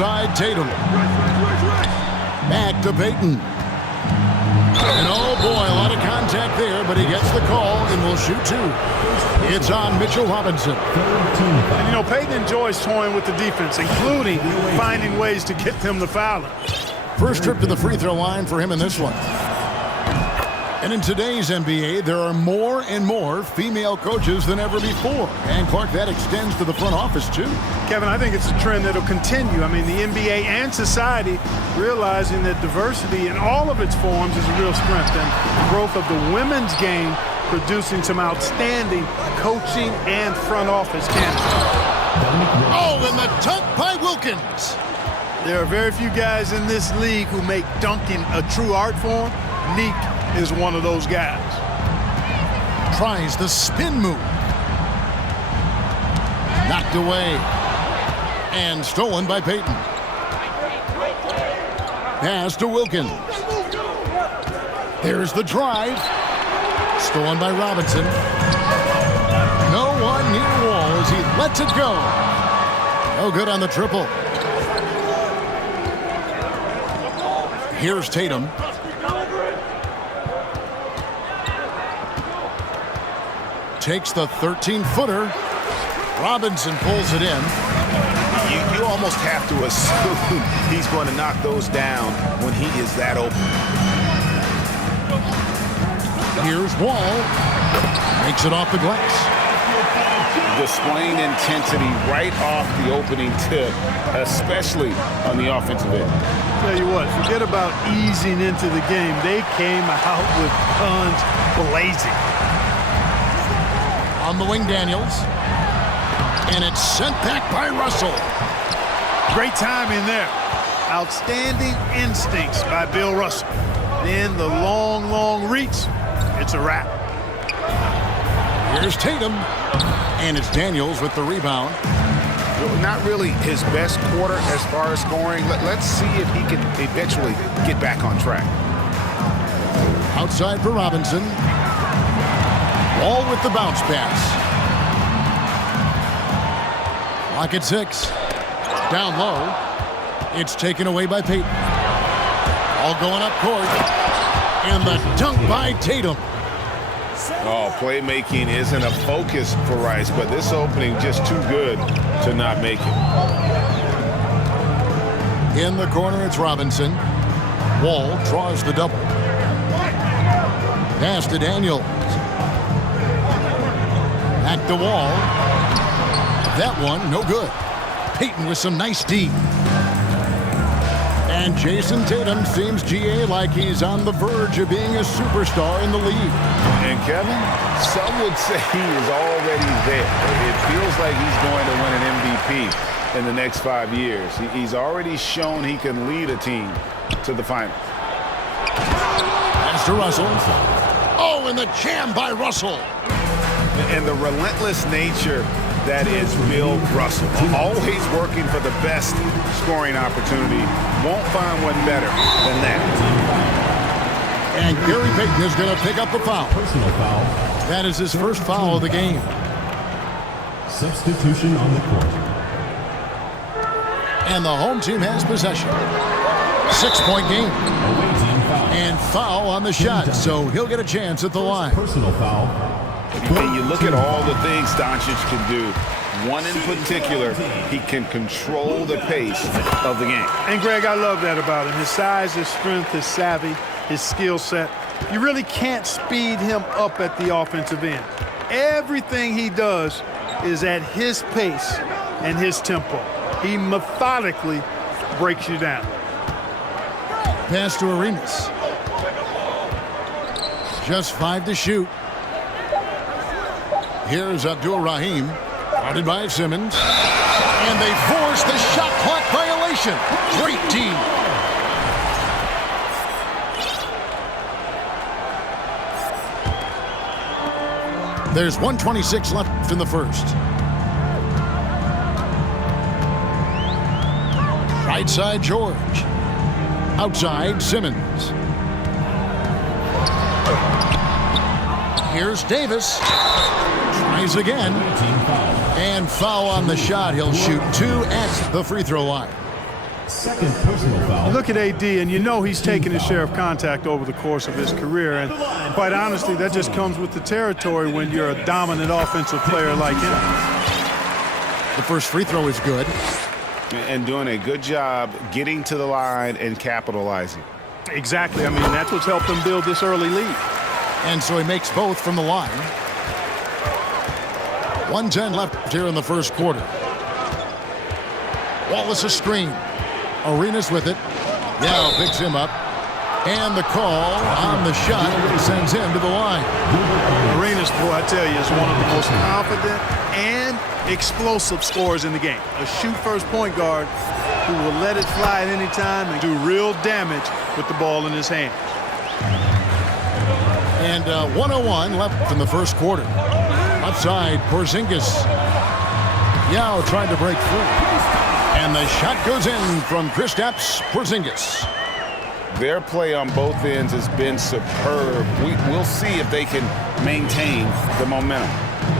side, Tatum. Back to Payton. And oh boy, a lot of contact there, but he gets the call and will shoot two. It's on Mitchell Robinson. And you know, Payton enjoys toying with the defense, including finding ways to get them to foul him. First trip to the free throw line for him in this one. And in today's NBA, there are more and more female coaches than ever before. And, Clark, that extends to the front office, too. Kevin, I think it's a trend that will continue. I mean, the NBA and society realizing that diversity in all of its forms is a real strength. And the growth of the women's game producing some outstanding coaching and front office candidates. Oh, and the dunk by Wilkins. There are very few guys in this league who make dunking a true art form. Neek is one of those guys. Tries the spin move. Knocked away. And stolen by Payton. Pass to Wilkins. There's the drive. Stolen by Robinson. No one near Wall as he lets it go. No good on the triple. Here's Tatum. Takes the 13-footer. Robinson pulls it in. You almost have to assume he's going to knock those down when he is that open. Here's Wall. Makes it off the glass. Displaying intensity right off the opening tip, especially on the offensive end. Tell you what, forget about easing into the game. They came out with guns blazing. On the wing, Daniels. And it's sent back by Russell. Great timing there. Outstanding instincts by Bill Russell. Then the long, long reach. It's a wrap. Here's Tatum. And it's Daniels with the rebound. Well, not really his best quarter as far as scoring. Let's see if he can eventually get back on track. Outside for Robinson. Wall with the bounce pass. Lock at 6. Down low. It's taken away by Payton. All going up court. And the dunk by Tatum. Oh, playmaking isn't a focus for Rice, but this opening just too good to not make it. In the corner, it's Robinson. Wall draws the double. Pass to Daniels. Back to Wall. That one, no good. Payton with some nice D. And Jason Tatum seems, GA, like he's on the verge of being a superstar in the league. And Kevin, some would say he is already there. It feels like he's going to win an MVP in the next 5 years. He's already shown he can lead a team to the finals. Pass to Russell. Oh, and the jam by Russell. And the relentless nature that is Bill Russell. Always working for the best scoring opportunity. Won't find one better than that. And Gary Payton is going to pick up a foul. Personal foul. That is his first foul of the game. Substitution on the court. And the home team has possession. 6-point game. And foul on the shot, so he'll get a chance at the line. Personal foul. And you look at all the things Doncic can do. One in particular, he can control the pace of the game. And, Greg, I love that about him. His size, his strength, his savvy, his skill set. You really can't speed him up at the offensive end. Everything he does is at his pace and his tempo. He methodically breaks you down. Pass to Arenas. Just 5 to shoot. Here's Abdul-Rahim, guarded by Simmons. And they force the shot clock violation. Great team. There's 1:26 left in the first. Right side, George. Outside, Simmons. Here's Davis. Tries again. And foul on the shot. He'll shoot 2 at the free throw line. Second personal foul. Look at AD, and you know he's taken his share of contact over the course of his career. And quite honestly, that just comes with the territory when you're a dominant offensive player like him. The first free throw is good. And doing a good job getting to the line and capitalizing. Exactly. I mean, that's what's helped them build this early lead. And so he makes both from the line. 1:10 left here in the first quarter. Wallace a screen. Arenas with it. Yao picks him up. And the call on the shot sends him to the line. Arenas, boy, I tell you, is one of the most confident and explosive scorers in the game. A shoot-first point guard who will let it fly at any time and do real damage with the ball in his hand. And 1:01 left in the first quarter. Left side, Porzingis. Yao trying to break through. And the shot goes in from Kristaps Porzingis. Their play on both ends has been superb. We'll see if they can maintain the momentum.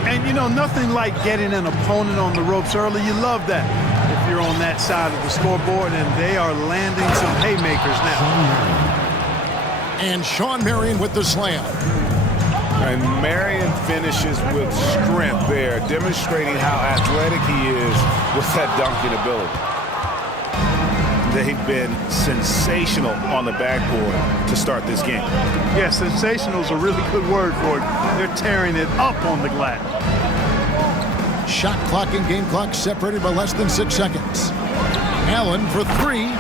And, you know, nothing like getting an opponent on the ropes early. You love that if you're on that side of the scoreboard, and they are landing some haymakers now. And Sean Marion with the slam. And Marion finishes with strength there, demonstrating how athletic he is with that dunking ability. They've been sensational on the backboard to start this game. Yeah, sensational is a really good word for it. They're tearing it up on the glass. Shot clock and game clock separated by less than 6 seconds. Allen for three.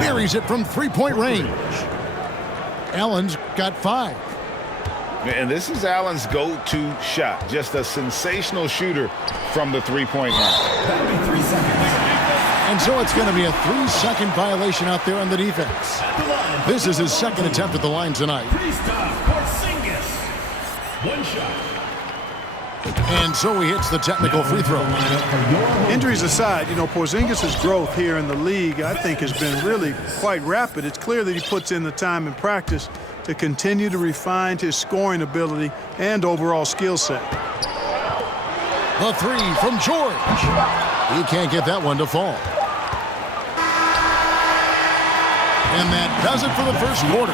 Buries it from three-point range. Allen's got 5. And this is Allen's go-to shot. Just a sensational shooter from the three-point line. 3 seconds. And so it's going to be a 3-second violation out there on the defense. This is his second attempt at the line tonight. Porzingis. 1 shot. And so he hits the technical free throw. Injuries aside, you know, Porzingis' growth here in the league, I think, has been really quite rapid. It's clear that he puts in the time in practice to continue to refine his scoring ability and overall skill set. The three from George. He can't get that one to fall. And that does it for the first quarter.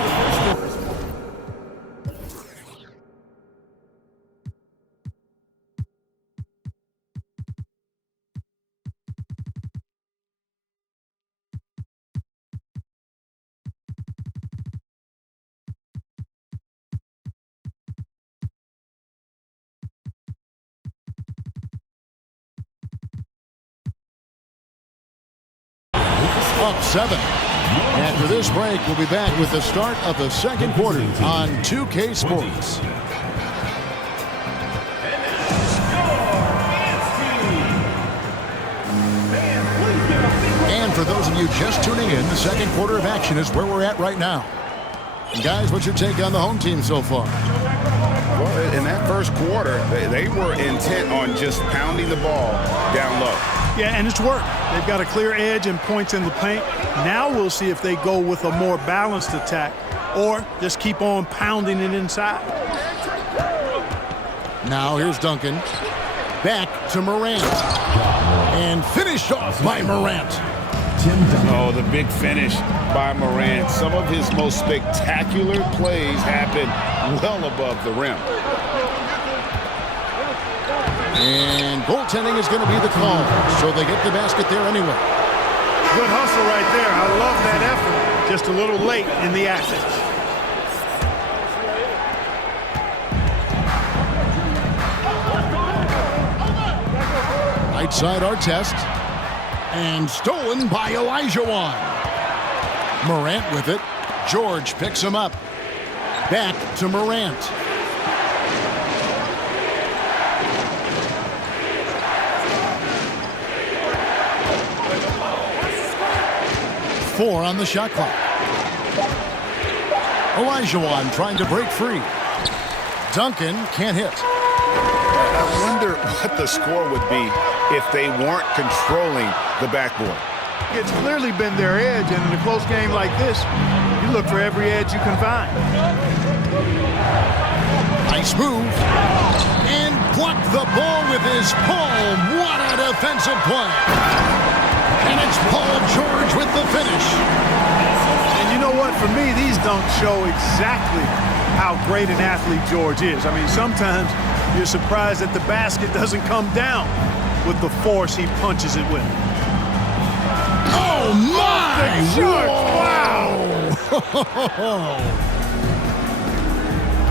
Up 7. After this break, we'll be back with the start of the second quarter on 2K Sports. And for those of you just tuning in, the second quarter of action is where we're at right now. And guys, what's your take on the home team so far? Well, in that first quarter, they were intent on just pounding the ball down low. Yeah, and it's worked. They've got a clear edge and points in the paint. Now we'll see if they go with a more balanced attack or just keep on pounding it inside. Now here's Duncan. Back to Morant. And finished off by Morant. Oh, the big finish by Morant. Some of his most spectacular plays happen well above the rim. And goaltending is going to be the call, so they get the basket there anyway. Good hustle right there. I love that effort. Just a little late in the action. Right side Artest. And stolen by Olajuwon. Morant with it. George picks him up. Back to Morant. Four on the shot clock. Olajuwon trying to break free. Duncan can't hit. I wonder what the score would be if they weren't controlling the backboard. It's clearly been their edge, and in a close game like this, you look for every edge you can find. Nice move. And blocked the ball with his palm. What a defensive play. And it's Paul George with for me, these dunks show exactly how great an athlete George is. I mean, sometimes you're surprised that the basket doesn't come down with the force he punches it with. Oh, my! Wow!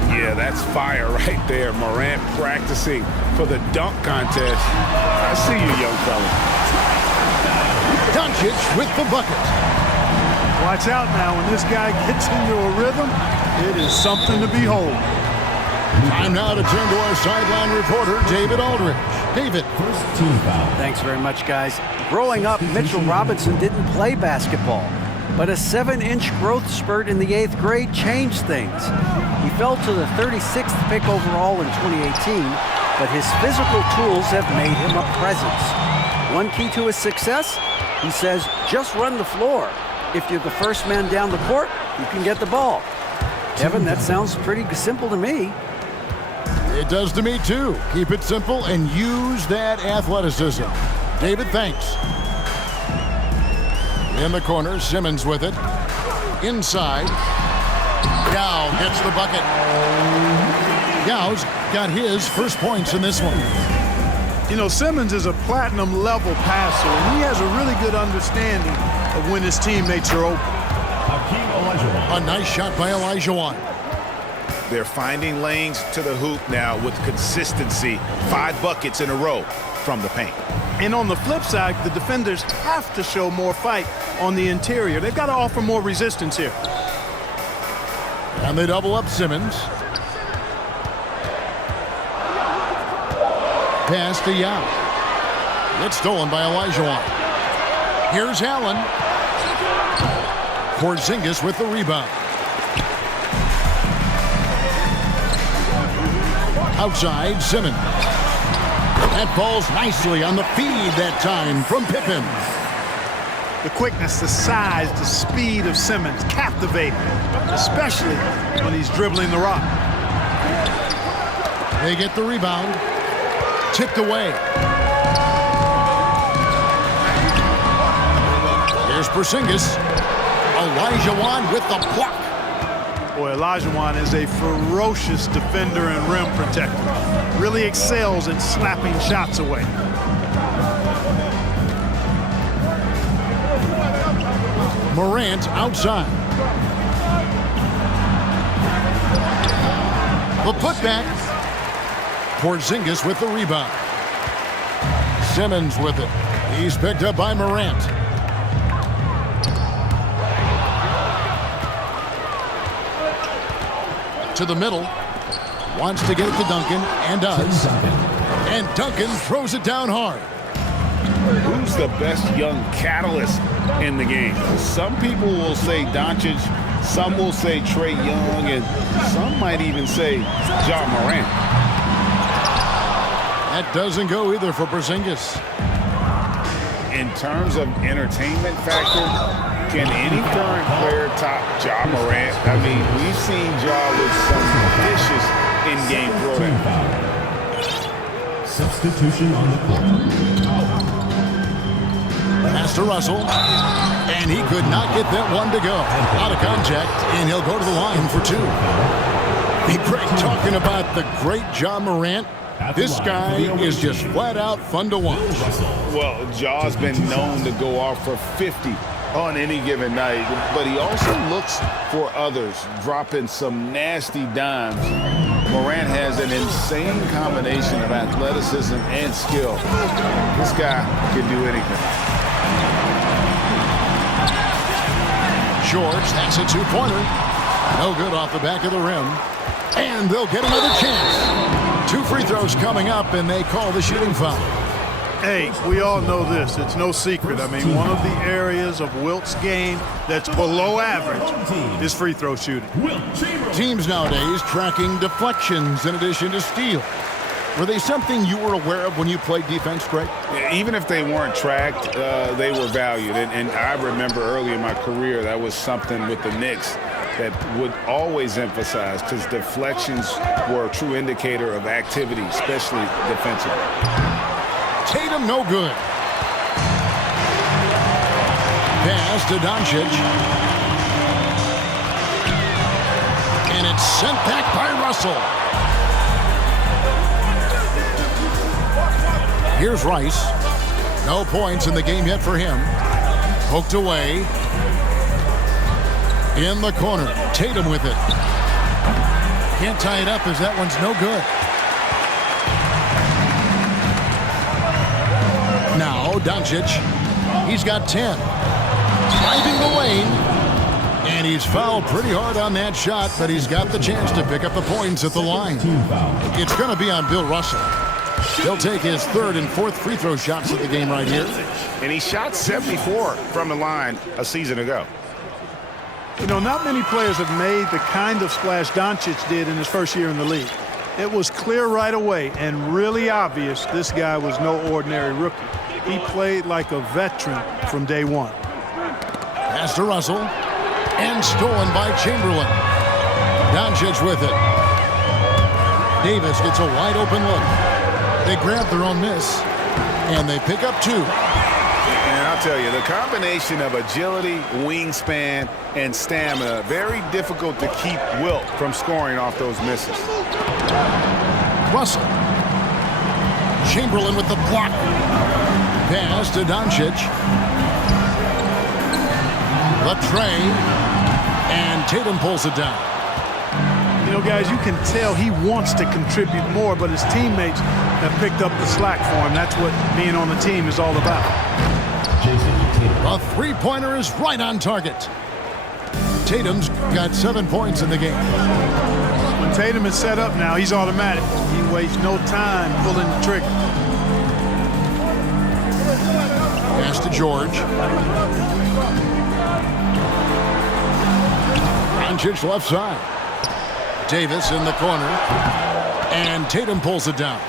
Yeah, that's fire right there. Morant practicing for the dunk contest. I see you, young fella. Doncic with the bucket. Watch out now. When this guy gets into a rhythm, it is something to behold. Time now to turn to our sideline reporter, David Aldridge. David. First team foul. Thanks very much, guys. Growing up, Mitchell Robinson didn't play basketball, but a 7-inch growth spurt in the 8th grade changed things. He fell to the 36th pick overall in 2018, but his physical tools have made him a presence. One key to his success, he says, just run the floor. If you're the first man down the court, you can get the ball. Kevin, that sounds pretty simple to me. It does to me, too. Keep it simple and use that athleticism. David, thanks. In the corner, Simmons with it. Inside. Yao gets the bucket. Yao's got his first points in this one. You know, Simmons is a platinum-level passer, and he has a really good understanding of when his teammates are open. A nice shot by Olajuwon. They're finding lanes to the hoop now with consistency. 5 buckets in a row from the paint. And on the flip side, the defenders have to show more fight on the interior. They've got to offer more resistance here. And they double up Simmons. Pass to Yao. It's stolen by Olajuwon. Here's Allen. Porzingis with the rebound. Outside, Simmons. That falls nicely on the feed that time from Pippen. The quickness, the size, the speed of Simmons captivating, especially when he's dribbling the rock. They get the rebound. Tipped away. Here's Porzingis. Olajuwon with the block. Boy, Olajuwon is a ferocious defender and rim protector. Really excels at slapping shots away. Morant outside. The putback. Porzingis with the rebound. Simmons with it. He's picked up by Morant. To the middle. Wants to get it to Duncan, and does. And Duncan throws it down hard. Who's the best young catalyst in the game? Some people will say Doncic, some will say Trae Young, and some might even say Ja Morant. That doesn't go either for Porzingis. In terms of entertainment factor, can any current player top Ja Morant? I mean, we've seen Ja with some vicious in-game throwdowns. Substitution on the court. Pass to Russell, and he could not get that one to go. Out of contact, and he'll go to the line for 2. Be great talking about the great Ja Morant. This guy is just flat out fun to watch. Well, Ja's been known to go off for 50 on any given night, but he also looks for others, dropping some nasty dimes. Morant has an insane combination of athleticism and skill. This guy can do anything. George, that's a 2-pointer. No good off the back of the rim. And they'll get another chance. 2 free throws coming up, and they call the shooting foul. Hey, we all know this. It's no secret. I mean, one of the areas of Wilt's game that's below average is free throw shooting. Teams nowadays tracking deflections in addition to steal. Were they something you were aware of when you played defense, Greg? Even if they weren't tracked, they were valued. And I remember early in my career, that was something with the Knicks that would always emphasize, because deflections were a true indicator of activity, especially defensively. Tatum, no good. Pass to Doncic. And it's sent back by Russell. Here's Rice. No points in the game yet for him. Poked away. In the corner. Tatum with it. Can't tie it up as that one's no good. Now Doncic. He's got 10. Driving the lane. And he's fouled pretty hard on that shot, but he's got the chance to pick up the points at the line. It's going to be on Bill Russell. He'll take his third and fourth free throw shots of the game right here. And he shot 74 from the line a season ago. You know, not many players have made the kind of splash Doncic did in his first year in the league. It was clear right away and really obvious this guy was no ordinary rookie. He played like a veteran from day one. Pass to Russell. And stolen by Chamberlain. Doncic with it. Davis gets a wide open look. They grab their own miss. And they pick up 2. And I'll tell you, the combination of agility, wingspan, and stamina, very difficult to keep Wilt from scoring off those misses. Russell. Chamberlain with the block. Pass to Doncic. The tray. And Tatum pulls it down. You know, guys, you can tell he wants to contribute more, but his teammates have picked up the slack for him. That's what being on the team is all about. A three-pointer is right on target. Tatum's got 7 points in the game. When Tatum is set up now, he's automatic. He wastes no time pulling the trigger. Pass to George. Doncic left side. Davis in the corner. And Tatum pulls it down.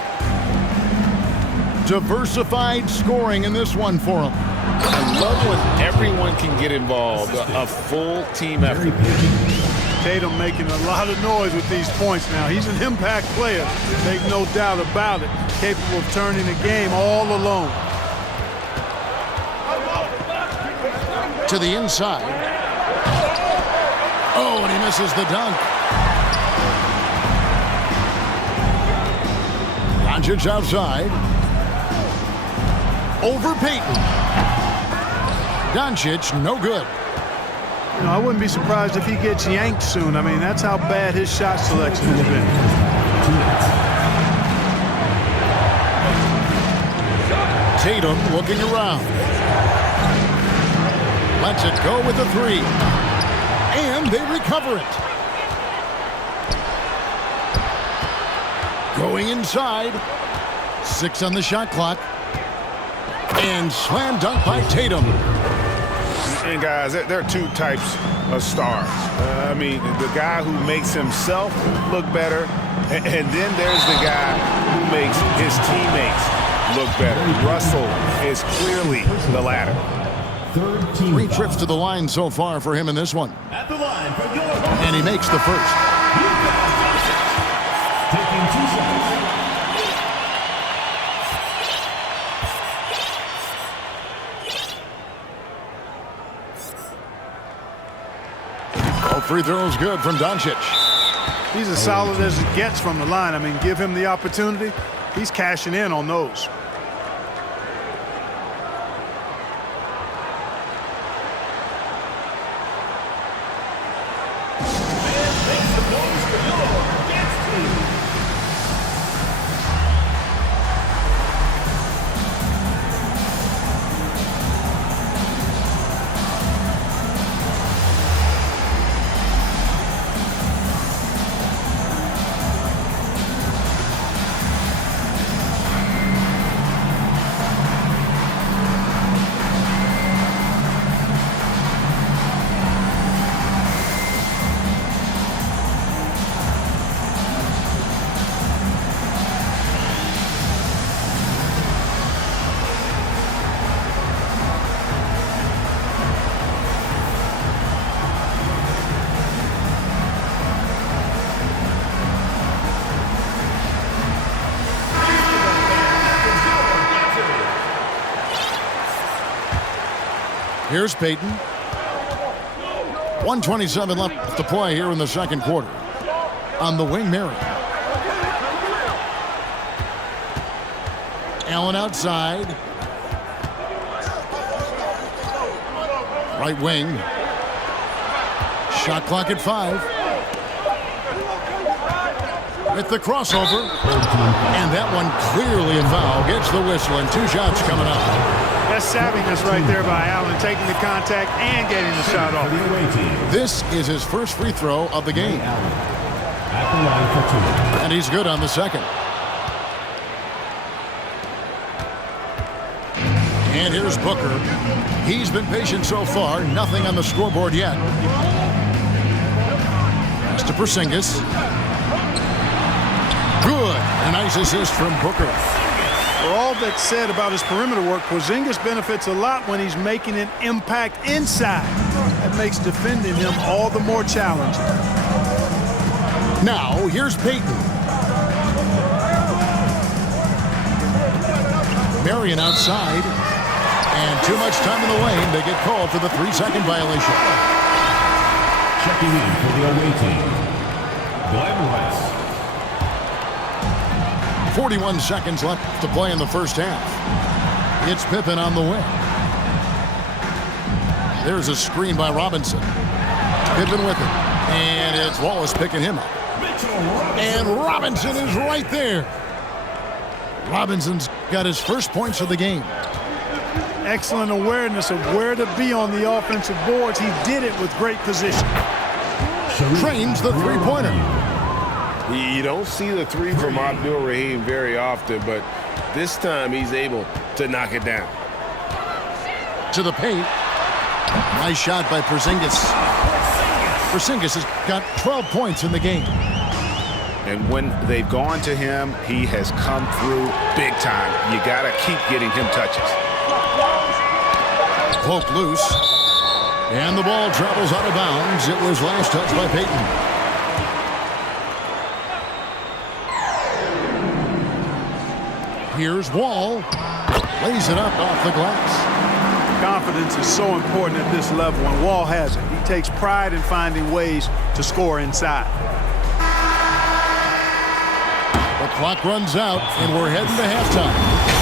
Diversified scoring in this one for him. I love when everyone can get involved, a full team effort. Tatum making a lot of noise with these points now. He's an impact player. Make no doubt about it. Capable of turning the game all alone. To the inside. Oh, and he misses the dunk. Doncic outside. Over Payton. Doncic, no good. You know, I wouldn't be surprised if he gets yanked soon. I mean, that's how bad his shot selection has been. Tatum looking around. Lets it go with the 3. And they recover it. Going inside. 6 on the shot clock. And slam dunk by Tatum. And guys, there are 2 types of stars. I mean, the guy who makes himself look better, and then there's the guy who makes his teammates look better. Russell is clearly the latter. 3 trips to the line so far for him in this one. At the line for your And he makes the first. taking 2 shots. All free throws good from Doncic. He's as solid as it gets from the line. I mean, give him the opportunity. He's cashing in on those. Here's Payton. 1:27 left to play here in the second quarter. On the wing, Marion. Allen outside. Right wing. Shot clock at 5. With the crossover. And that one clearly a foul. Gets the whistle and 2 shots coming up. That's savviness right there by Allen, taking the contact and getting the shot off. This is his first free throw of the game. At the line for 2. And he's good on the second. And here's Booker. He's been patient so far. Nothing on the scoreboard yet. Pass to Porzingis. Good. A nice assist from Booker. For all that's said about his perimeter work, Porzingis benefits a lot when he's making an impact inside. That makes defending him all the more challenging. Now, here's Payton. Marion outside. And too much time in the lane. They get called for the 3-second violation. Checking in for the away team, Glenn West. 41 seconds left to play in the first half. It's Pippen on the wing. There's a screen by Robinson. Pippen with it. And it's Wallace picking him up. And Robinson is right there. Robinson's got his first points of the game. Excellent awareness of where to be on the offensive boards. He did it with great position. Trains the three-pointer. You don't see the 3 from Abdul Rahim very often, but this time he's able to knock it down. To the paint. Nice shot by Porzingis. Porzingis has got 12 points in the game. And when they've gone to him, he has come through big time. You got to keep getting him touches. Poke loose. And the ball travels out of bounds. It was last touched by Payton. Here's Wall. Lays it up off the glass. Confidence is so important at this level, and Wall has it. He takes pride in finding ways to score inside. The clock runs out, and we're heading to halftime.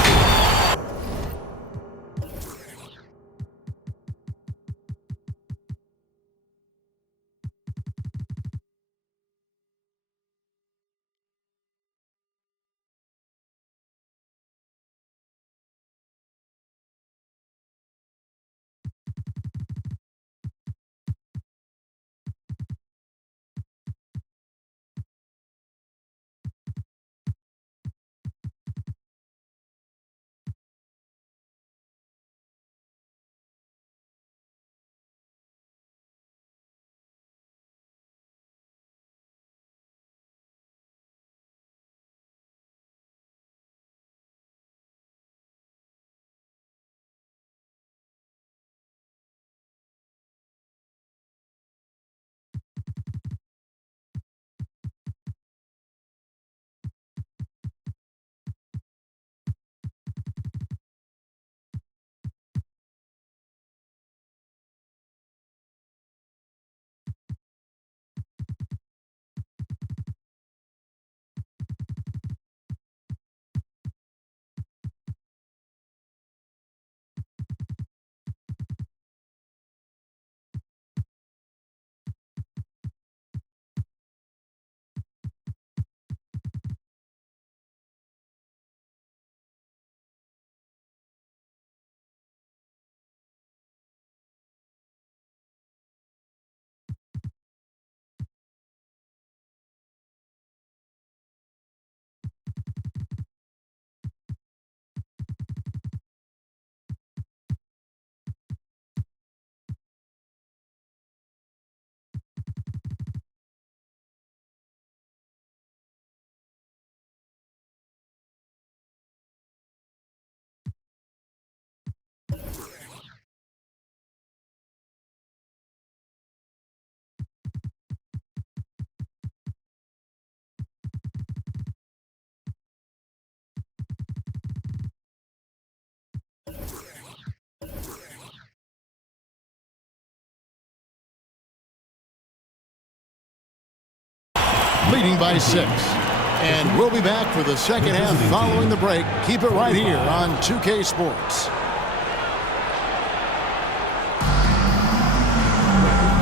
leading by 6. And we'll be back for the second half following the break. Keep it right here on 2K Sports.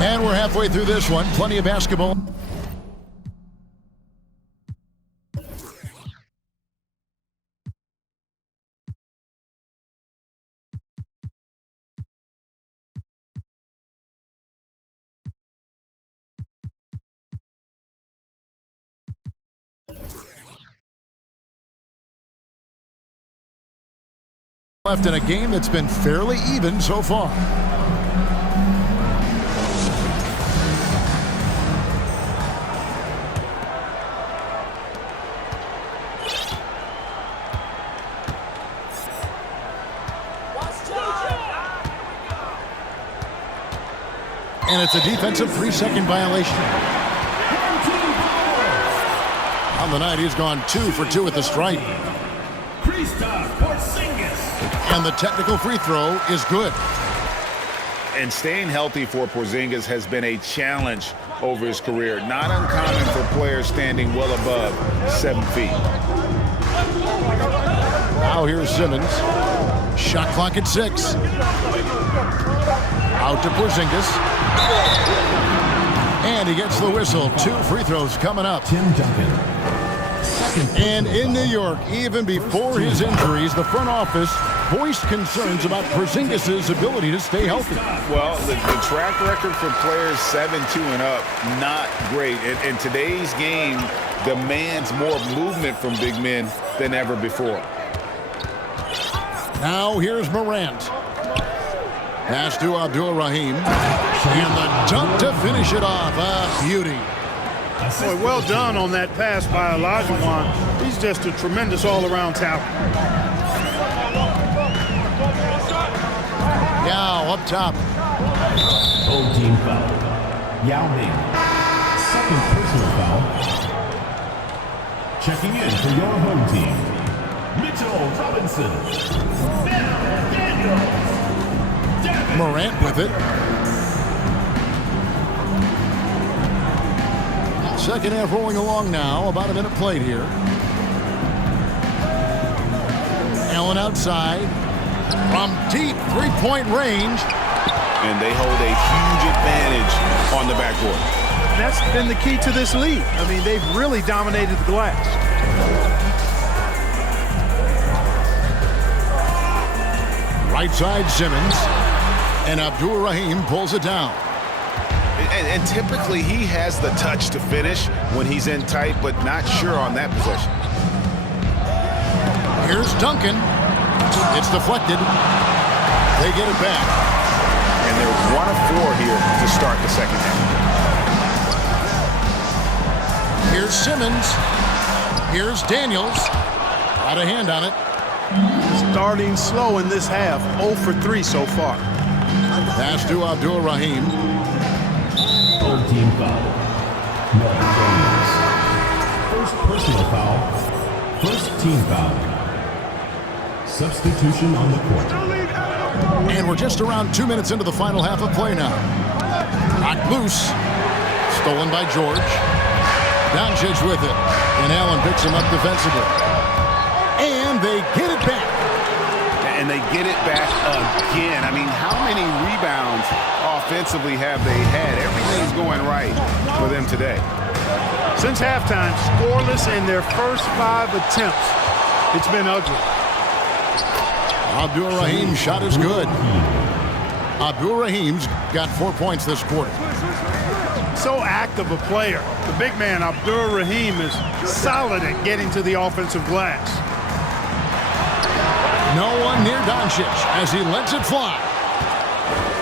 And we're halfway through this one. Plenty of basketball. Left in a game that's been fairly even so far. And it's a defensive 3-second violation. On the night, he's gone 2 for 2 at the stripe. And the technical free throw is good. And staying healthy for Porzingis has been a challenge over his career. Not uncommon for players standing well above 7 feet. Now here's Simmons. Shot clock at 6. Out to Porzingis. And he gets the whistle. 2 free throws coming up. Tim Duncan. And in New York, even before his injuries, the front office voiced concerns about Porzingis' ability to stay healthy. Well, the track record for players 7-2 and up, not great. And today's game demands more movement from big men than ever before. Now here's Morant. Pass to Abdul-Rahim. And the dunk to finish it off. A beauty. Boy, well done on that pass by Olajuwon. He's just a tremendous all-around talent. Yao up top. Home team foul. Yao Ming. Second personal foul. Checking in for your home team. Mitchell Robinson. Morant with it. Second half rolling along now. About a minute played here. Allen outside. From deep three-point range. And they hold a huge advantage on the backcourt. That's been the key to this lead. I mean, they've really dominated the glass. Right side Simmons. And Abdul-Rahim pulls it down. And typically he has the touch to finish when he's in tight, but not sure on that possession. Here's Duncan. It's deflected. They get it back. And they're 1 of 4 here to start the second half. Here's Simmons. Here's Daniels. Got a hand on it. Starting slow in this half. 0 for 3 so far. Pass to Abdul-Rahim. Home team foul. Melvin Daniels. First personal foul. First team foul. Substitution on the court. And we're just around 2 minutes into the final half of play now. Knocked loose. Stolen by George. Doncic with it. And Allen picks him up defensively. And they get it back. And they get it back again. I mean, how many rebounds offensively have they had? Everything's going right for them today. Since halftime, scoreless in their first 5 attempts. It's been ugly. Abdul-Rahim's shot is good. Abdul-Rahim's got 4 points this quarter. So active a player. The big man, Abdul-Rahim, is solid at getting to the offensive glass. No one near Doncic as he lets it fly.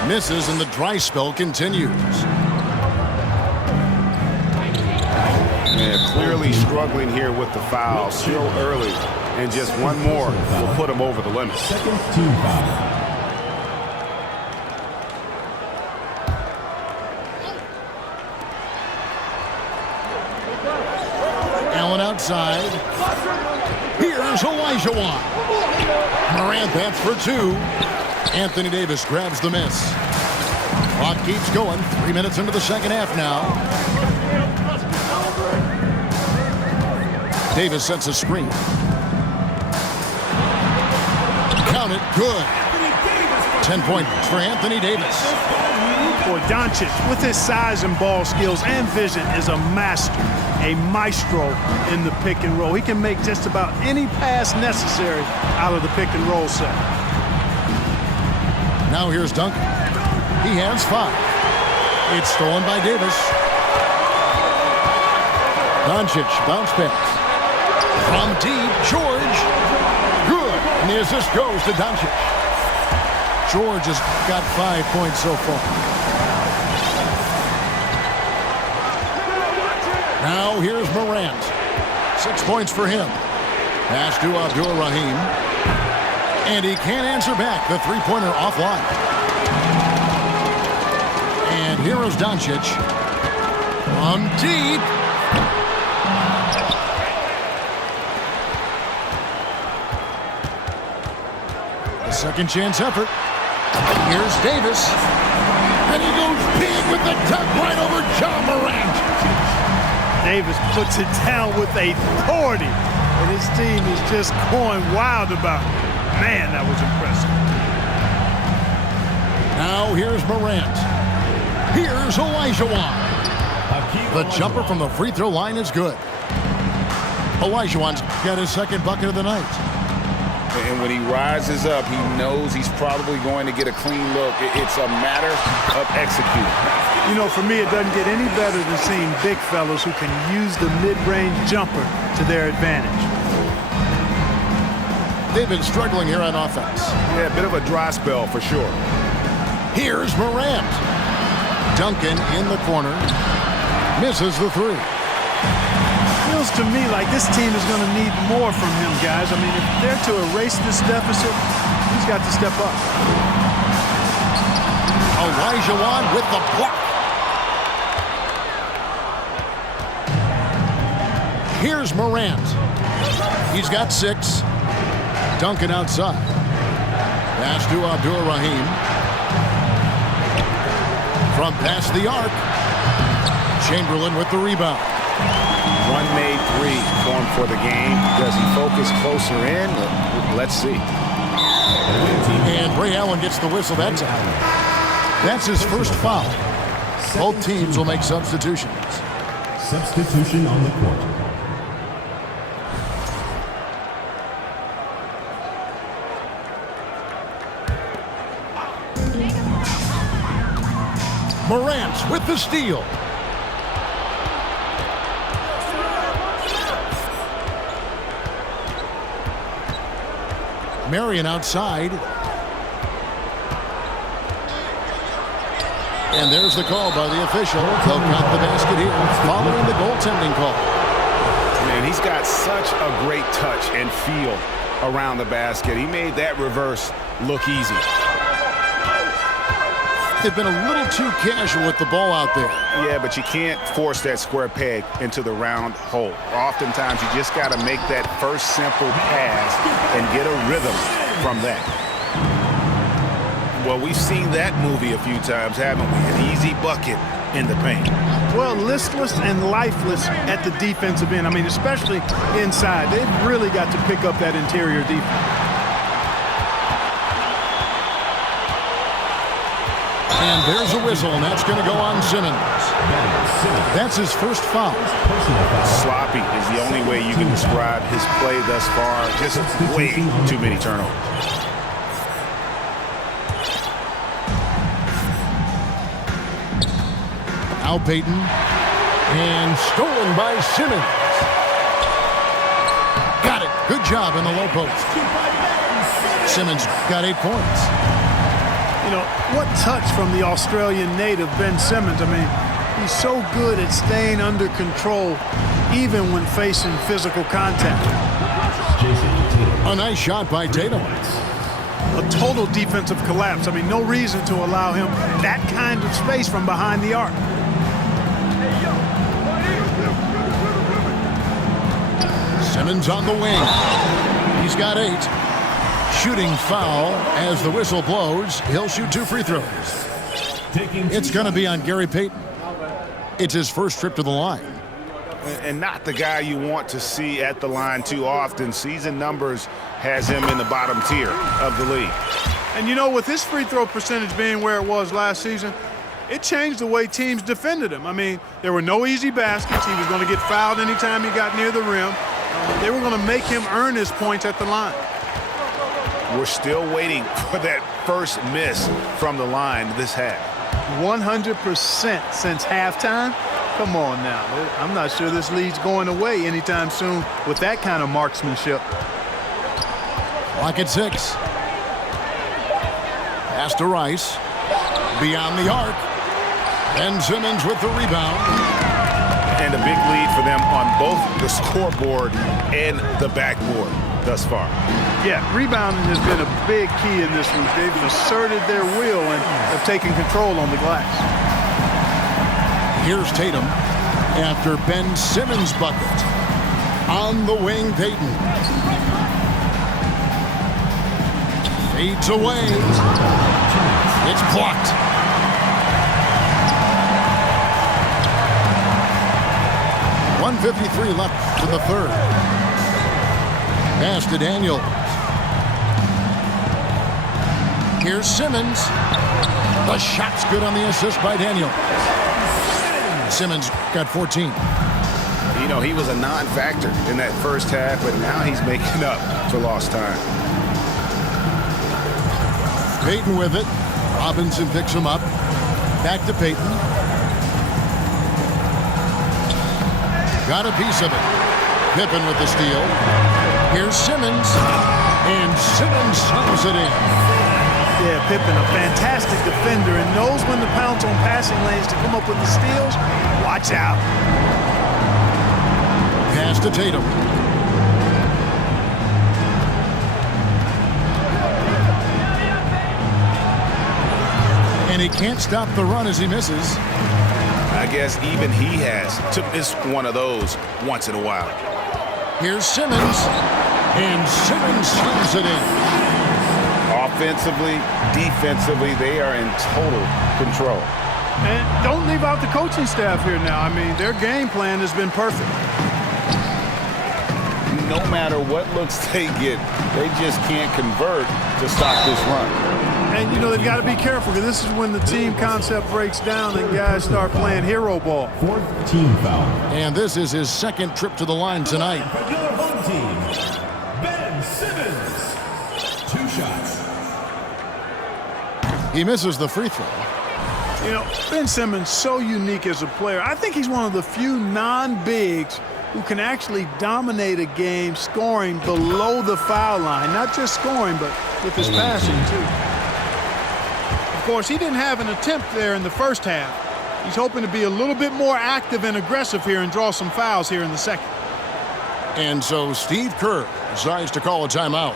Misses and the dry spell continues. Yeah, clearly struggling here with the foul. Still early. And just one more will put him over the limit. Second team foul. Allen outside. Here's Olajuwon. Morant bats for 2. Anthony Davis grabs the miss. Clock keeps going. 3 minutes into the second half now. Davis sets a screen. Count it, good. 10 points for Anthony Davis. Boy, Doncic, with his size and ball skills and vision, is a master, a maestro in the pick and roll. He can make just about any pass necessary out of the pick and roll set. Now here's Duncan. He has 5. It's stolen by Davis. Doncic bounce pass. From deep, George. Good. And the assist goes to Doncic. George has got 5 points so far. Now here's Morant. 6 points for him. Pass to Abdul-Rahim. And he can't answer back. The three-pointer offline. And here is Doncic. From deep. The second chance effort. Here's Davis. And he goes big with the tap right over John Morant. Davis puts it down with authority. And his team is just going wild about it. Man, that was impressive. Now here's Morant. Here's Olajuwon. The jumper from the free throw line is good. Olajuwon's got his second bucket of the night. And when he rises up, he knows he's probably going to get a clean look. It's a matter of executing. You know, for me, it doesn't get any better than seeing big fellas who can use the mid-range jumper to their advantage. They've been struggling here on offense. Yeah, a bit of a dry spell for sure. Here's Morant. Duncan in the corner. Misses the three. Feels to me like this team is going to need more from him, guys. I mean, if they're to erase this deficit, he's got to step up. Olajuwon with the block. Here's Morant. He's got 6. Duncan outside. Pass to Abdul-Rahim. From past the arc. Chamberlain with the rebound. One made 3 formed for the game. Does he focus closer in? Let's see. And Ray Allen gets the whistle that time. That's his first foul. Both teams will make substitutions. Substitution on the court. Morant with the steal. Marion outside. And there's the call by the official. They'll count the basket here following the goaltending call. Man, he's got such a great touch and feel around the basket. He made that reverse look easy. They've been a little too casual with the ball out there. Yeah, but you can't force that square peg into the round hole. Oftentimes, you just got to make that first simple pass and get a rhythm from that. Well, we've seen that movie a few times, haven't we? An easy bucket in the paint. Well, listless and lifeless at the defensive end. I mean, especially inside. They've really got to pick up that interior defense. And there's a whistle, and that's going to go on Simmons. That's his first foul. Sloppy is the only way you can describe his play thus far. Just way too many turnovers. Now Payton. And stolen by Simmons. Got it. Good job in the low post. Simmons got 8 points. You know, what touch from the Australian native, Ben Simmons. I mean, he's so good at staying under control even when facing physical contact. A nice shot by Tatum. A total defensive collapse. I mean, no reason to allow him that kind of space from behind the arc. Simmons on the wing. He's got 8. Shooting foul as the whistle blows. He'll shoot 2 free throws. It's going to be on Gary Payton. It's his first trip to the line. and not the guy you want to see at the line too often. Season numbers has him in the bottom tier of the league. And you know, with his free throw percentage being where it was last season, it changed the way teams defended him. I mean, there were no easy baskets. He was going to get fouled anytime he got near the rim. They were going to make him earn his points at the line. We're still waiting for that first miss from the line this half. 100% since halftime. Come on now. I'm not sure this lead's going away anytime soon with that kind of marksmanship. Clock at 6. Pass to Rice. Beyond the arc. Ben Simmons with the rebound. And a big lead for them on both the scoreboard and the backboard thus far. Yeah, rebounding has been a big key in this week. They've asserted their will and have taken control on the glass. Here's Tatum after Ben Simmons' bucket. On the wing, Payton. Fades away. It's blocked. .153 left in the third. Pass to Daniel. Here's Simmons. The shot's good on the assist by Daniel. Simmons got 14. You know, he was a non-factor in that first half, but now he's making up for lost time. Payton with it. Robinson picks him up. Back to Payton. Got a piece of it. Pippen with the steal. Here's Simmons. And Simmons slams it in. Yeah, Pippen, a fantastic defender and knows when to pounce on passing lanes to come up with the steals. Watch out. Pass to Tatum. And he can't stop the run as he misses. I guess even he has to miss one of those once in a while. Here's Simmons. And Simmons slams it in. Offensively, defensively, they are in total control. And don't leave out the coaching staff here now. I mean, their game plan has been perfect. No matter what looks they get, they just can't convert to stop this run. And, you know, they've got to be careful because this is when the team concept breaks down and guys start playing hero ball. Fourth team foul. And this is his second trip to the line tonight. Home team, Ben Simmons. 2 shots. He misses the free throw. You know, Ben Simmons, so unique as a player. I think he's one of the few non-bigs who can actually dominate a game scoring below the foul line. Not just scoring, but with his passing, too. Of course, he didn't have an attempt there in the first half. He's hoping to be a little bit more active and aggressive here and draw some fouls here in the second. And so Steve Kerr decides to call a timeout.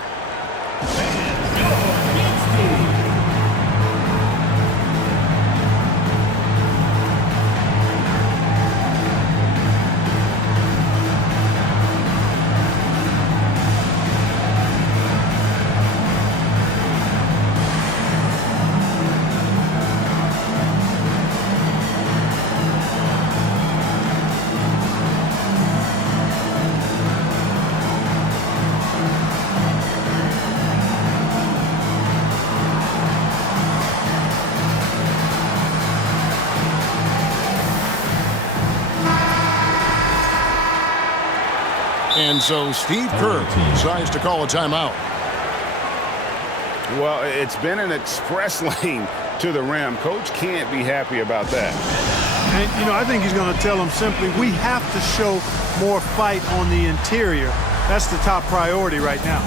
And so Steve Kerr decides to call a timeout. Well, it's been an express lane to the rim. Coach can't be happy about that. And, you know, I think he's going to tell them simply, we have to show more fight on the interior. That's the top priority right now.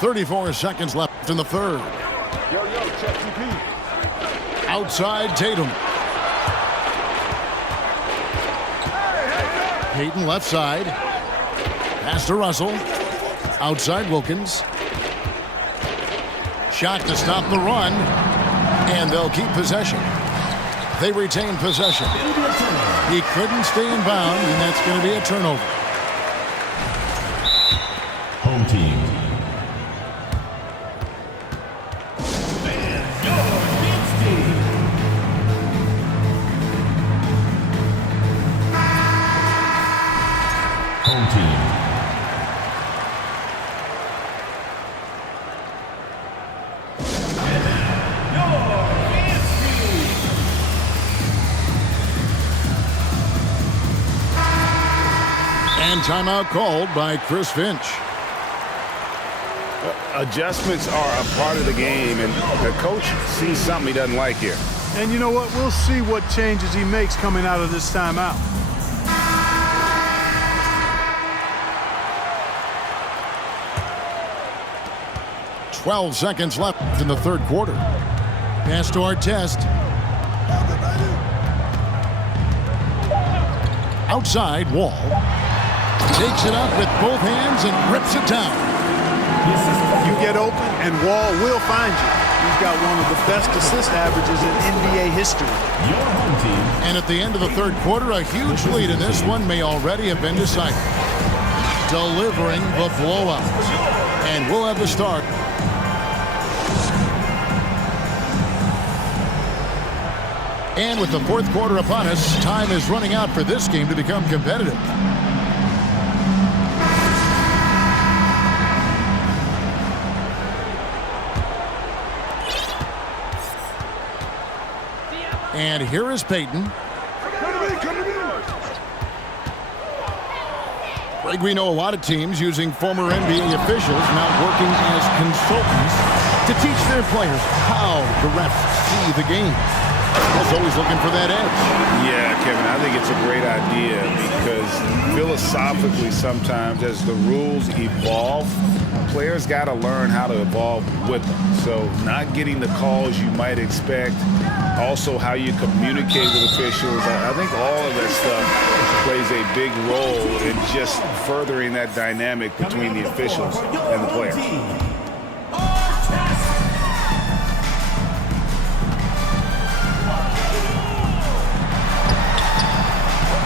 .34 seconds left in the third. Outside Tatum. Payton left side. Pass to Russell. Outside Wilkins. Shot to stop the run. And they'll keep possession. They retain possession. He couldn't stay in bounds, and that's going to be a turnover. Home team. Home team. And timeout called by Chris Finch. Adjustments are a part of the game, and the coach sees something he doesn't like here. And you know what? We'll see what changes he makes coming out of this timeout. "12 seconds left in the third quarter. Pass to Artest. Outside, Wall. Takes it up with both hands and rips it down. You get open, and Wall will find you. He's got one of the best assist averages in NBA history. Your home team. And at the end of the third quarter, a huge lead in this one may already have been decided. Delivering the blowout. And we'll have the start. And with the fourth quarter upon us, time is running out for this game to become competitive. And here is Payton. Greg, we know a lot of teams using former NBA officials now working as consultants to teach their players how the refs see the game. That's always looking for that edge. Yeah, Kevin, I think it's a great idea because philosophically sometimes as the rules evolve, players got to learn how to evolve with them. So not getting the calls you might expect, also how you communicate with officials. I think all of that stuff plays a big role in just furthering that dynamic between the officials and the players.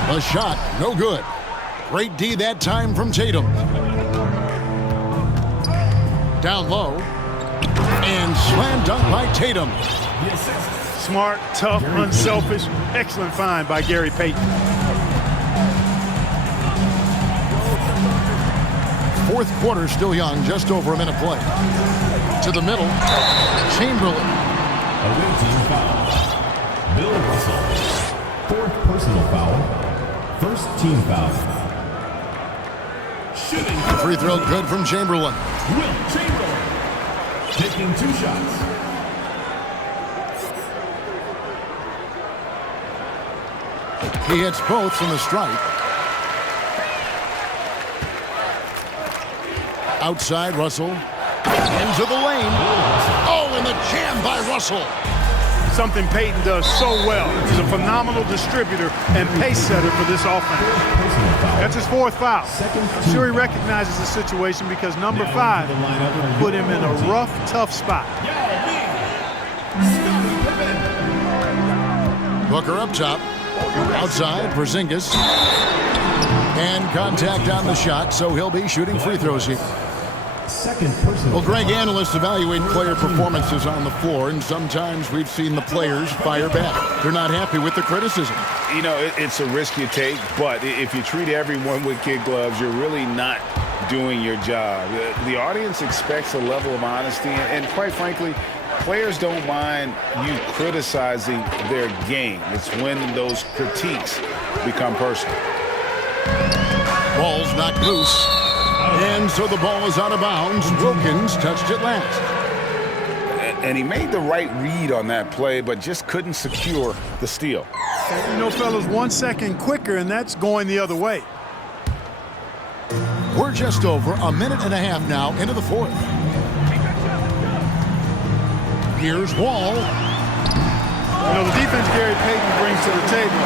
The shot, no good. Great D that time from Tatum. Down low. And slam dunk by Tatum. Smart, tough, unselfish. Excellent find by Gary Payton. Fourth quarter still young, just over a minute play. To the middle. Chamberlain. Away team foul. Bill Russell. Fourth personal foul. First team foul. Shooting. The free throw good from Chamberlain. Will Chamberlain. Taking 2 shots. He hits both from the stripe. Outside, Russell. Into the lane. Oh, and the jam by Russell. Something Payton does so well. He's a phenomenal distributor and pace setter for this offense. That's his 4th foul. I'm sure he recognizes the situation because number 5 put him in a rough, tough spot. Booker up top. Outside, Porzingis. And contact on the shot, so he'll be shooting free throws here. Second personal. Well, Greg, analysts evaluate player performances on the floor, and sometimes we've seen the players fire back. They're not happy with the criticism. You know, it's a risk you take, but if you treat everyone with kid gloves, you're really not doing your job. The audience expects a level of honesty, and quite frankly, players don't mind you criticizing their game. It's when those critiques become personal. Ball's knocked loose. And so the ball is out of bounds. Wilkins touched it last. And he made the right read on that play, but just couldn't secure the steal. You know, fellas, 1 second quicker, and that's going the other way. We're just over a minute and a half now into the fourth. Here's Wall. You know, the defense Gary Payton brings to the table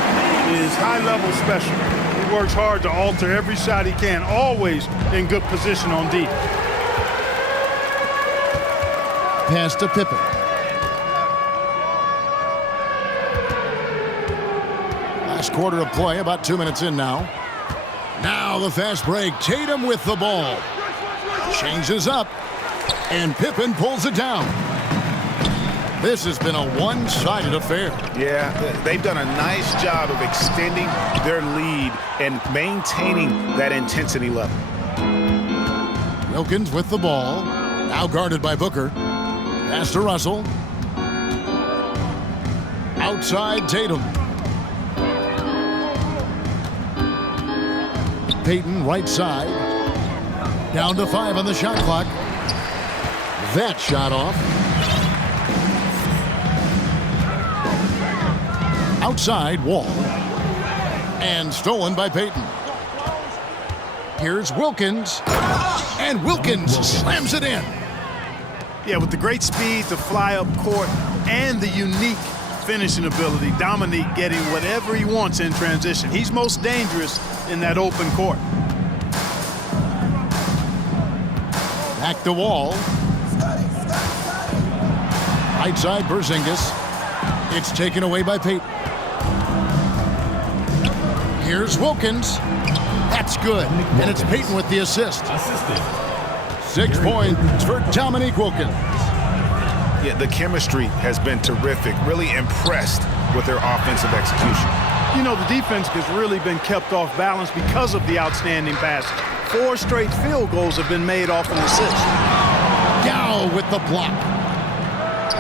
is high-level special. He works hard to alter every shot he can, always in good position on D. Pass to Pippen. last quarter of play, about 2 minutes in now. Now the fast break. Tatum with the ball. Changes up. And Pippen pulls it down. This has been a one-sided affair. Yeah, they've done a nice job of extending their lead and maintaining that intensity level. Wilkins with the ball. Now guarded by Booker. Pass to Russell. Outside Tatum. Payton right side. Down to 5 on the shot clock. That shot off. Outside Wall. And stolen by Payton. Here's Wilkins. And Wilkins slams it in. Yeah, with the great speed to fly up court and the unique finishing ability, Dominique getting whatever he wants in transition. He's most dangerous in that open court. Back to Wall. Right side Porzingis. It's taken away by Payton. Here's Wilkins. That's good. And it's Payton with the assist. 6 points for Dominique Wilkins. Yeah, the chemistry has been terrific. Really impressed with their offensive execution. You know, the defense has really been kept off balance because of the outstanding passes. 4 straight field goals have been made off an assist. Dow with the block.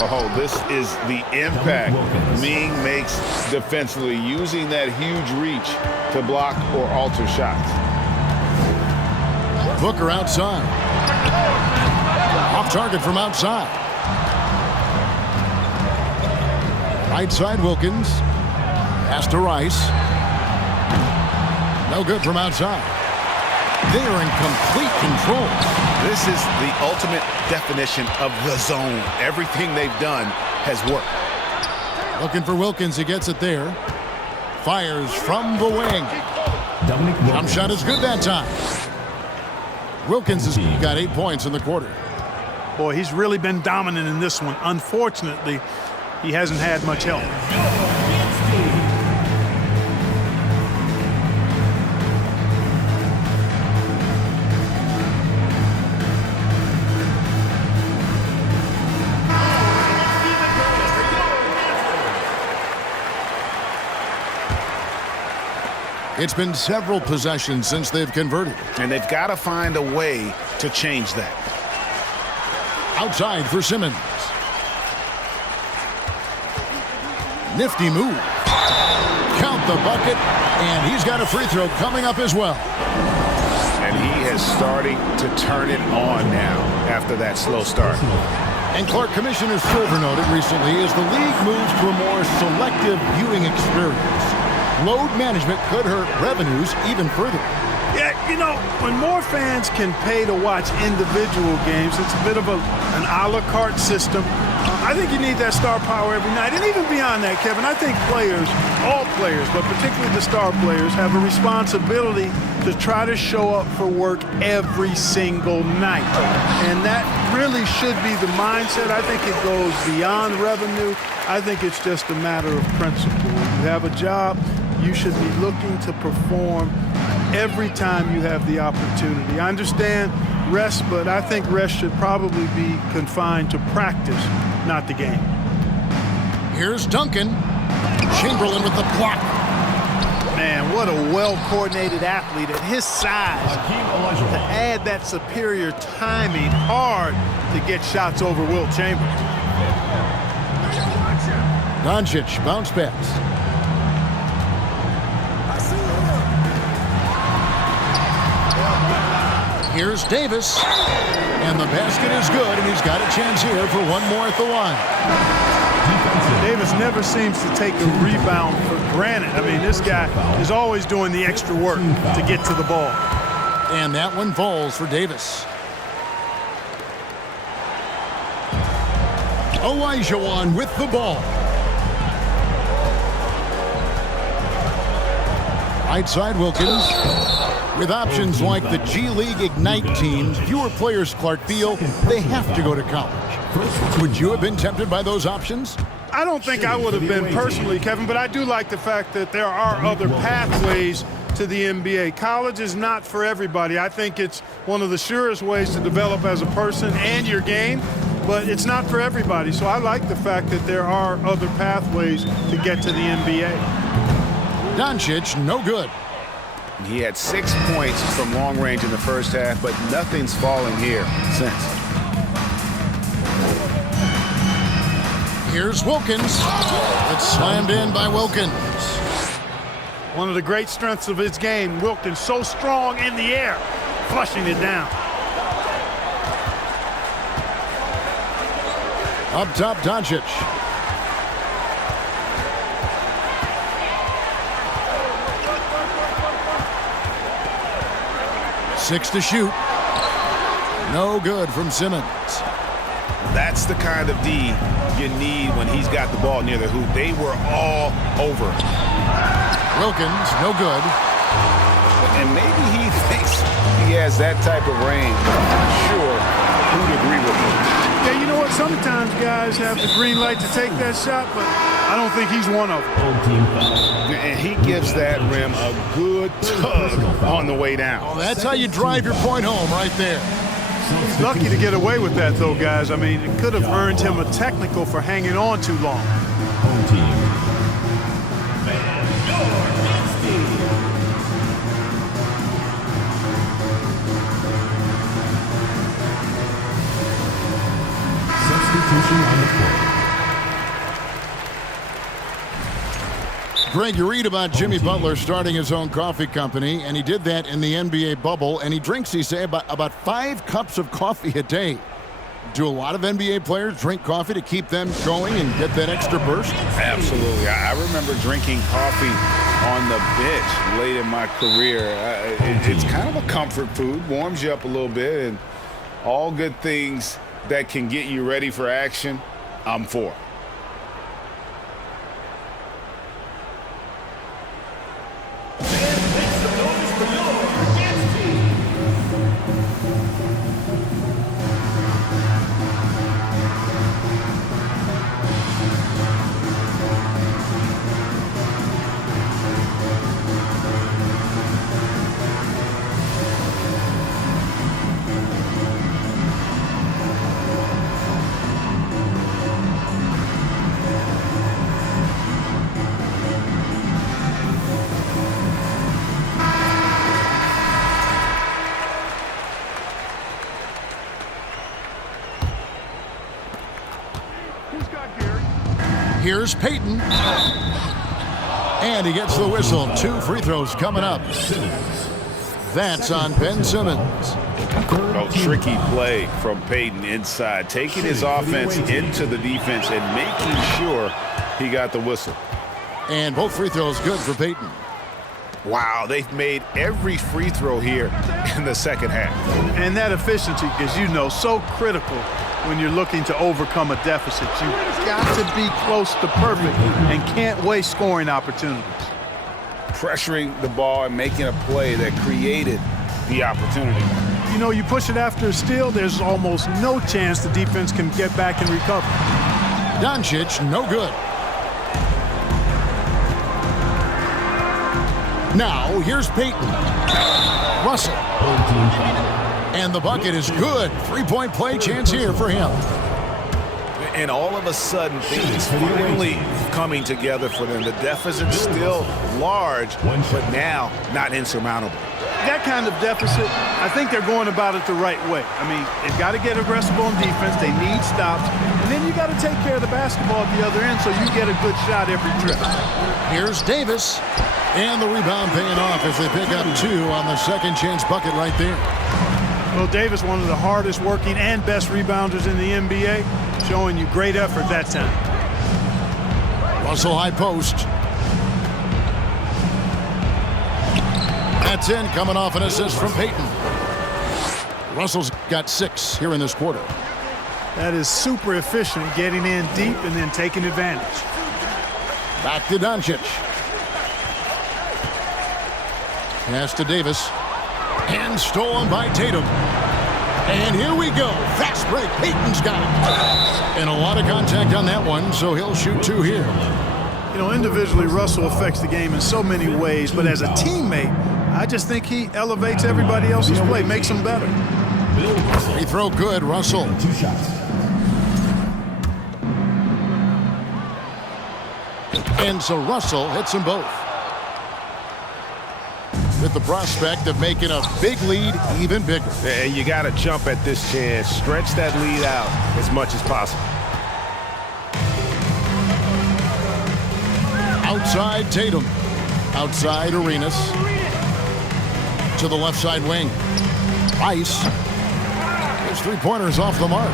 Oh, this is the impact Ming makes defensively, using that huge reach to block or alter shots. Booker outside. Off target from outside. Right side Wilkins. Pass to Rice. No good from outside. They are in complete control. This is the ultimate definition of the zone. Everything they've done has worked. Looking for Wilkins. He gets it there. Fires from the wing. Jump shot is good that time. Wilkins has got 8 points in the quarter. Boy, he's really been dominant in this one. Unfortunately, he hasn't had much help. It's been several possessions since they've converted. And they've got to find a way to change that. Outside for Simmons. Nifty move. Count the bucket, and he's got a free throw coming up as well. And he is starting to turn it on now after that slow start. And Clark, Commissioner Silver noted recently as the league moves to a more selective viewing experience, load management could hurt revenues even further. Yeah, you know, when more fans can pay to watch individual games, it's a bit of an a la carte system. I think you need that star power every night. And even beyond that, Kevin, I think players, all players, but particularly the star players, have a responsibility to try to show up for work every single night. And that really should be the mindset. I think it goes beyond revenue. I think it's just a matter of principle. If you have a job, you should be looking to perform every time you have the opportunity. I understand rest, but I think rest should probably be confined to practice, not the game. Here's Duncan. Chamberlain with the block. Man, what a well-coordinated athlete at his size. To add that superior timing, hard to get shots over Wilt Chamberlain. Doncic, bounce pass. Here's Davis, and the basket is good, and he's got a chance here for one more at the line. Davis never seems to take a rebound for granted. I mean, this guy is always doing the extra work to get to the ball. And that one falls for Davis. Olajuwon with the ball. Right side Wilkins. With options like the G League Ignite teams, fewer players, Clark, feel they have to go to college. Would you have been tempted by those options? I don't think I would have been personally, Kevin, but I do like the fact that there are other pathways to the NBA. College is not for everybody. I think it's one of the surest ways to develop as a person and your game, but it's not for everybody. So I like the fact that there are other pathways to get to the NBA. Doncic, no good. He had 6 points from long range in the first half, but nothing's fallen here since. Here's Wilkins. It's slammed in by Wilkins. One of the great strengths of his game, Wilkins so strong in the air, flushing it down. Up top, Doncic. Six to shoot. No good from Simmons. That's the kind of D you need when he's got the ball near the hoop. They were all over. Wilkins, no good. And maybe he thinks he has that type of range. I'm not sure who'd agree with him. Yeah, you know what? Sometimes guys have the green light to take that shot, but I don't think he's one of them. And he gives that rim a good tug on the way down. Well, that's how you drive your point home right there. Lucky to get away with that, though, guys. I mean, it could have earned him a technical for hanging on too long. Home team. Substitution on the court. Greg, you read about Jimmy Butler starting his own coffee company, and he did that in the NBA bubble, and he drinks, he say, about 5 cups of coffee a day. Do a lot of NBA players drink coffee to keep them going and get that extra burst? Absolutely. I remember drinking coffee on the bench late in my career. It's kind of a comfort food, warms you up a little bit, and all good things that can get you ready for action, I'm for. Here's Payton. And he gets the whistle. 2 free throws coming up. That's on Ben Simmons. A tricky play from Payton inside, taking his offense into the defense and making sure he got the whistle. And both free throws good for Payton. Wow, they've made every free throw here in the second half. And that efficiency, as you know, so critical when you're looking to overcome a deficit. You've got to be close to perfect and can't waste scoring opportunities. Pressuring the ball and making a play that created the opportunity. You know, you push it after a steal, there's almost no chance the defense can get back and recover. Doncic, no good. Now, here's Payton. Russell. And the bucket is good. 3-point play chance here for him. And all of a sudden, things finally coming together for them. The deficit's still large, but now not insurmountable. That kind of deficit, I think they're going about it the right way. I mean, they've got to get aggressive on defense. They need stops. And then you got to take care of the basketball at the other end so you get a good shot every trip. Here's Davis. And the rebound paying off as they pick up 2 on the second chance bucket right there. Well, Davis, one of the hardest working and best rebounders in the NBA, showing you great effort that time. Russell high post. That's in, coming off an assist from Payton. Russell's got 6 here in this quarter. That is super efficient, getting in deep and then taking advantage. Back to Doncic. Pass to Davis. And stolen by Tatum. And here we go. Fast Greg Payton's got it. And a lot of contact on that one, so he'll shoot 2 here. You know, individually, Russell affects the game in so many ways, but as a teammate, I just think he elevates everybody else's play, makes them better. Free throw good, Russell. 2 shots. And so Russell hits them both, with the prospect of making a big lead even bigger. And you got to jump at this chance. Stretch that lead out as much as possible. Outside Tatum. Outside Arenas. To the left side wing. Rice. His 3-pointers off the mark.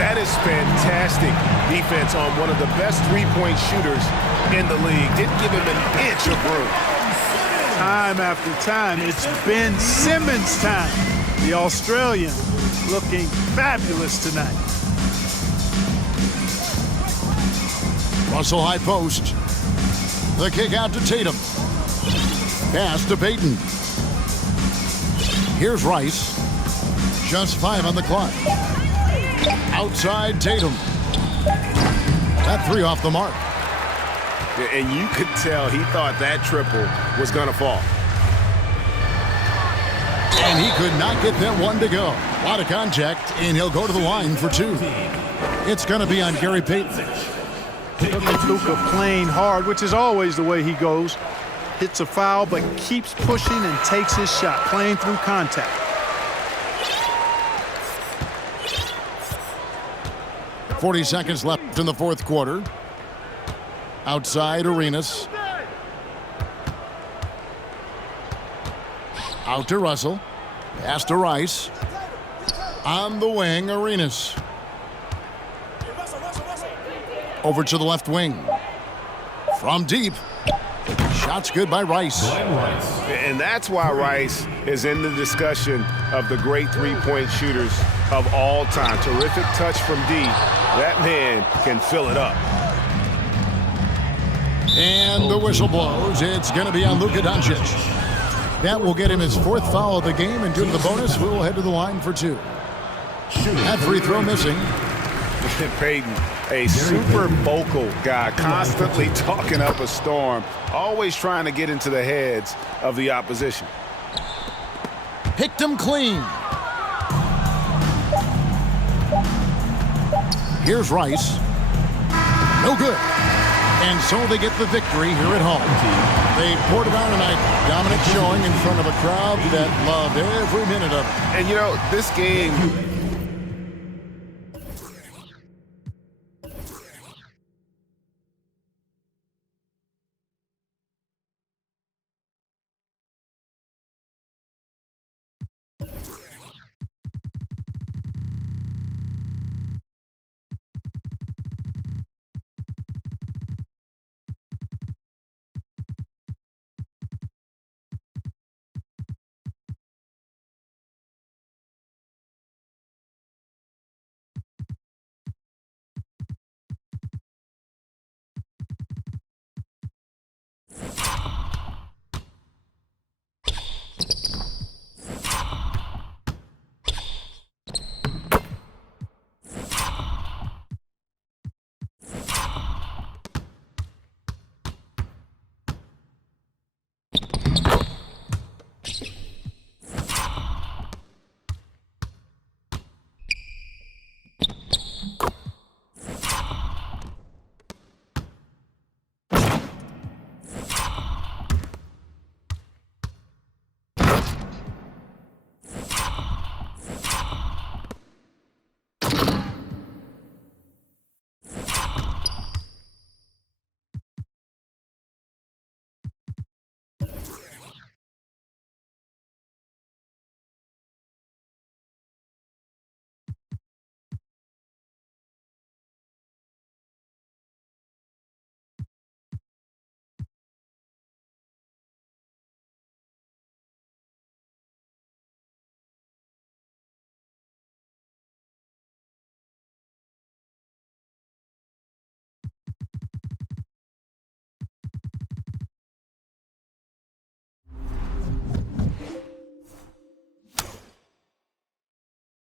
That is fantastic defense on one of the best three-point shooters in the league. Didn't give him an inch of room. Time after time, it's Ben Simmons time. The Australian looking fabulous tonight. Russell high post. The kick out to Tatum. Pass to Payton. Here's Rice. Just 5 on the clock. Outside Tatum. That 3 off the mark. And you could tell he thought that triple was going to fall. And he could not get that one to go. A lot of contact, and he'll go to the line for 2. It's going to be on Gary Payton. Look at Luka playing hard, which is always the way he goes. Hits a foul, but keeps pushing and takes his shot, playing through contact. .40 seconds left in the 4th quarter. Outside Arenas. Out to Russell. Pass to Rice. On the wing, Arenas. Over to the left wing. From deep. Shots good by Rice. And that's why Rice is in the discussion of the great three-point shooters of all time. Terrific touch from D. That man can fill it up. And the whistle blows. It's going to be on Luka Doncic. That will get him his 4th foul of the game, and due to the bonus, we'll head to the line for 2. That free throw missing. Payton, a super vocal guy, constantly talking up a storm, always trying to get into the heads of the opposition. Picked him clean. Here's Rice. No good. And so they get the victory here at home. They poured it on tonight. Dominant showing in front of a crowd that loved every minute of it. And, you know, this game